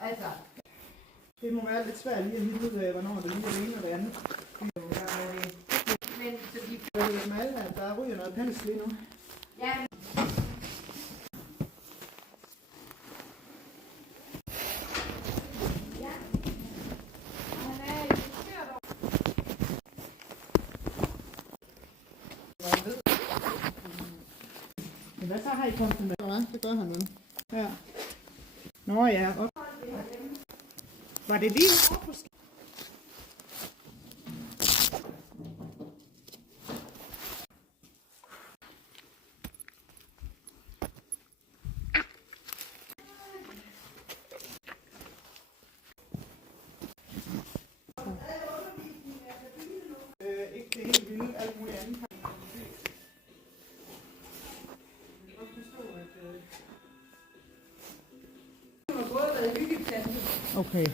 Altså. Det må være lidt svært lige at hitte ud af, hvornår det lige er det ene og det andet. Men så de... Der ryger noget pels lige nu. Ja. Men hvad så har I kommet med? Det gør han nu. Ja. Nå ja. Var det lige over? Ikke det helt vilde, alt muligt andet. Hun har både været hyggeplante. Okay.